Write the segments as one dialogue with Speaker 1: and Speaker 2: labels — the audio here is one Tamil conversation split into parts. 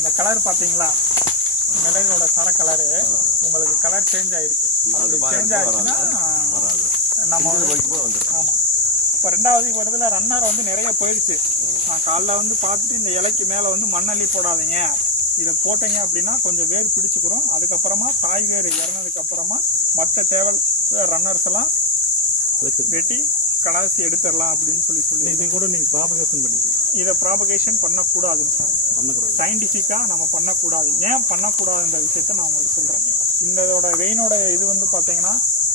Speaker 1: அந்த கலர் பார்த்தீங்களா மிளகோட சர கலரு உங்களுக்கு கலர் சேஞ்ச் ஆயிருக்கு. அப்படி சேஞ்ச் ஆயிடுச்சுன்னா
Speaker 2: வராது.
Speaker 1: நம்ம ஆமாம் இப்போ ரெண்டாவது இதில் ரன்னர் வந்து நிறைய போயிடுச்சு நான் காலைல வந்து பார்த்துட்டு இந்த இலைக்கு மேலே வந்து மண்ணள்ளி போடாதீங்க. இதை போட்டீங்க அப்படின்னா கொஞ்சம் வேர் பிடிச்சிக்கிறோம். அதுக்கப்புறமா தாய் வேர் இறங்கினதுக்கு அப்புறமா மற்ற தேவை ரன்னர்ஸ் எல்லாம் வெட்டி கலாசி எடுத்துடலாம் அப்படின்னு சொல்லி சொல்லி
Speaker 3: இதை கூட நீங்கள் ப்ராபகேஷன் பண்ணிக்கலாம்
Speaker 1: இதை ப்ராபகேஷன் பண்ணக்கூடாதுங்க சார்.
Speaker 3: பண்ணக்கூடாது.
Speaker 1: சயின்டிஃபிக்காக நம்ம பண்ணக்கூடாது. ஏன் பண்ணக்கூடாதுன்ற விஷயத்த நான் உங்களுக்கு சொல்கிறேன் இந்த இதோட வெயினோட இது வந்து பார்த்தீங்கன்னா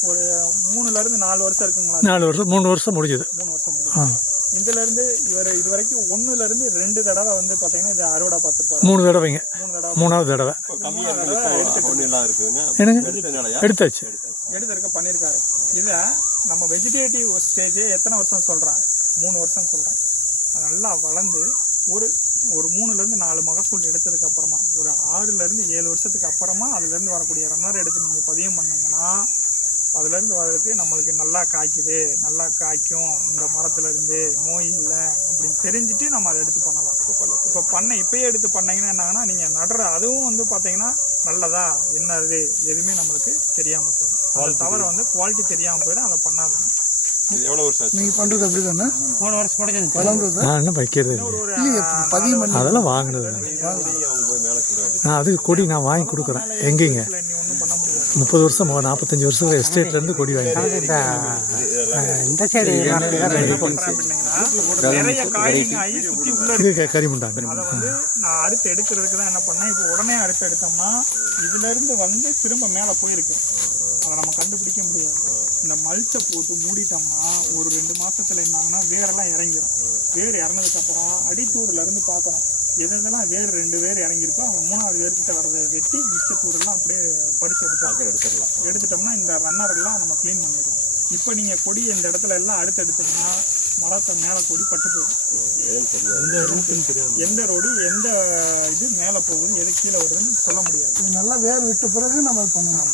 Speaker 1: ஒரு மூணுலேருந்து நாலு வருஷம் இருக்குங்களா
Speaker 4: நாலு வருஷம் மூணு வருஷம் முடிஞ்சுது.
Speaker 1: மூணு வருஷம் முடியும் இதுலேருந்து இவர் இது வரைக்கும் ஒன்றுலேருந்து ரெண்டு தடவை வந்து பார்த்தீங்கன்னா இது அறுவடை பார்த்துருப்பாரு.
Speaker 4: மூணு தடவைங்க.
Speaker 1: மூணு தடவை.
Speaker 4: மூணாவது தடவை. என்னங்க? எடுத்தாச்சு.
Speaker 1: எடுத்திருக்க பண்ணியிருக்காரு இதை நம்ம வெஜிடேட்டிவ் ஸ்டேஜ் எத்தனை வருஷம் சொல்கிறேன் மூணு வருஷம் சொல்கிறேன் அது நல்லா வளர்ந்து ஒரு ஒரு மூணுலேருந்து நாலு மகசூல் எடுத்ததுக்கு அப்புறமா ஒரு ஆறுலேருந்து ஏழு வருஷத்துக்கு அப்புறமா அதுலேருந்து வரக்கூடிய ரன்னர் எடுத்து நீங்கள் பதியம் பண்ணீங்கன்னா அதுலேருந்து வர்றதுக்கு நம்மளுக்கு நல்லா காய்க்குது நல்லா காய்க்கும். இந்த மரத்துல இருந்து நோய் இல்லை அப்படின்னு தெரிஞ்சுட்டு நம்ம அதை எடுத்து பண்ணலாம்.
Speaker 2: இப்போ பண்ண
Speaker 1: இப்போ பண்ண இப்பயே எடுத்து பண்ணீங்கன்னா என்னங்கன்னா நீங்கள் நடுற அதுவும் வந்து பார்த்தீங்கன்னா நல்லதா என்ன இது எதுவுமே நம்மளுக்கு தெரியாமல் போயிடும். அதை தவிர வந்து குவாலிட்டி தெரியாமல் போயிடும் அதை பண்ணாதுங்க.
Speaker 5: நீங்கள் பண்ணுறது அப்படி தானே
Speaker 1: மூணு வருஷம் முடிஞ்சது
Speaker 5: வளர்ந்தது?
Speaker 4: நான் இன்னும் வைக்கிறது?
Speaker 5: இல்லையே பண்ணி
Speaker 4: அதெல்லாம் வாங்கினது நான் அதுக்கு கொடி நான் வாங்கி கொடுக்குறேன். எங்கேங்க
Speaker 1: இல்லை நீ ஒன்றும் பண்ண முடியாது
Speaker 4: முப்பது வருஷம் நாற்பத்தஞ்சு வருஷம் எஸ்டேட்லேருந்து கொடி வாங்கி
Speaker 6: இந்த சைடு
Speaker 4: இது கரிமுண்டாங்க
Speaker 1: அதை வந்து நான் அறுத்து எடுக்கிறதுக்கு தான் என்ன பண்ணேன் இப்போ உடனே அறுத்து எடுத்தோம்னா இதுல இருந்து வந்து திரும்ப மேலே போயிருக்கு. அதை நம்ம கண்டுபிடிக்க முடியாது. இந்த மல்ச்சை போட்டு மூடிட்டோம்னா ஒரு ரெண்டு மாசத்துல என்ன ஆகுனா வேரெல்லாம் இறங்கிடும் வேர் இறங்கினதுக்கு அப்புறம் அடித்தூர்ல இருந்து பார்க்கணும். எது எதெல்லாம் வேர் ரெண்டு வேர் இறங்கியிருக்கோ அந்த மூணாவது வேர்கிட்ட வரதை வெட்டி மிச்சத்தூரெல்லாம் அப்படியே பறிச்சு எடுத்து
Speaker 2: எடுத்துடலாம்.
Speaker 1: எடுத்துட்டோம்னா இந்த ரன்னர் எல்லாம் நம்ம க்ளீன் பண்ணிடலாம். இப்போ நீங்கள் கொடி இந்த இடத்துல எல்லாம் அறுத்து எடுத்தீங்கன்னா மரத்தை மேலே கொடி பட்டு போயிடும்.
Speaker 3: எந்த ரூட்டுன்னு தெரியாது.
Speaker 1: எந்த ரோடு எந்த இது மேலே போகுது எது கீழே வருதுன்னு சொல்ல முடியாது.
Speaker 5: இது நல்லா வேர் விட்ட பிறகு நம்ம அது பண்ணணும்.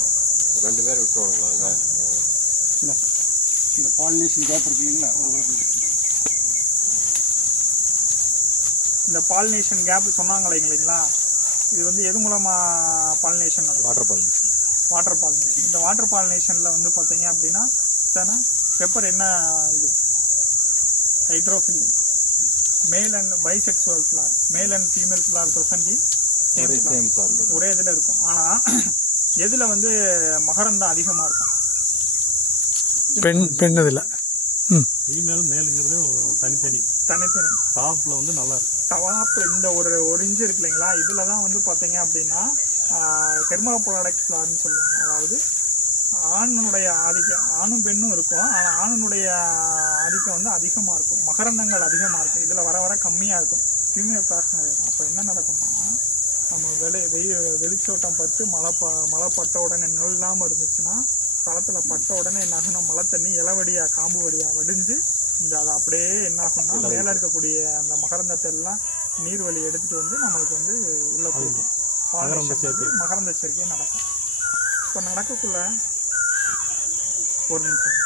Speaker 2: ரெண்டு பேர் விட்டுருவாங்களாங்க?
Speaker 6: இந்த பாலினேஷன் கேப் இருக்கு இல்லைங்களா? ஒரு
Speaker 1: இந்த பாலினேஷன் கேப் சொன்னாங்களே இல்லைங்களா? இது வந்து எது மூலமாக பாலினேஷன்
Speaker 3: வாட்டர் பால்
Speaker 1: வாட்டர் பாலினேஷன் இந்த வாட்டர் பாலினேஷனில் வந்து பார்த்தீங்க அப்படின்னா சார் பெப்பர் என்ன இது? Hydrophile male and bisexual flower male and female flower presenting same ஒரே இதில் இருக்கும். ஆனால் எதில் வந்து மகரந்தம் அதிகமாக இருக்கும்?
Speaker 4: பெண் பெண் இதில். ம்.
Speaker 3: ஃபீமேல் மேலுங்கிறதே ஒரு தனித்தனி.
Speaker 1: தனித்தனி.
Speaker 3: டாப்பில் வந்து நல்லா இருக்கும்
Speaker 1: டவாப் இந்த ஒரு ஒரு இன்ச்சு இருக்கு இல்லைங்களா? இதில் தான் வந்து பார்த்தீங்க அப்படின்னா ஹெர்மா ப்ராடக்ட் ஃப்ளார்னு சொல்லுவாங்க. அதாவது ஆணுடைய ஆதிக்கம் ஆணும் பெண்ணும் இருக்கும். ஆனால் ஆணுடைய ஆதிக்கம் வந்து அதிகமாக இருக்கும். மகரந்தங்கள் அதிகமாக இருக்கும். இதில் வர வர கம்மியாக இருக்கும். ஃபீமேல் ஃப்ளார்ஸ் இருக்கும். அப்போ என்ன நடக்கும்னா நம்ம வெளி வெயி வெளிச்சோட்டம் பட்டு மழை ப மழை பட்ட உடனே நெல் இல்லாமல் இருந்துச்சுன்னா களத்தில் பட்ட உடனே என்ன ஆகும்னா மழை தண்ணி இலவடியாக காம்பு வடியாக வடிஞ்சு இந்த அது அப்படியே என்ன ஆகும்னா மேலே இருக்கக்கூடிய அந்த மகரந்தத்தை எல்லாம் நீர்வழி எடுத்துகிட்டு வந்து நம்மளுக்கு வந்து உள்ளே வந்து மகரந்த சேர்க்கை நடக்கும். இப்போ நடக்கக்குள்ள ஒரு நிமிஷம்.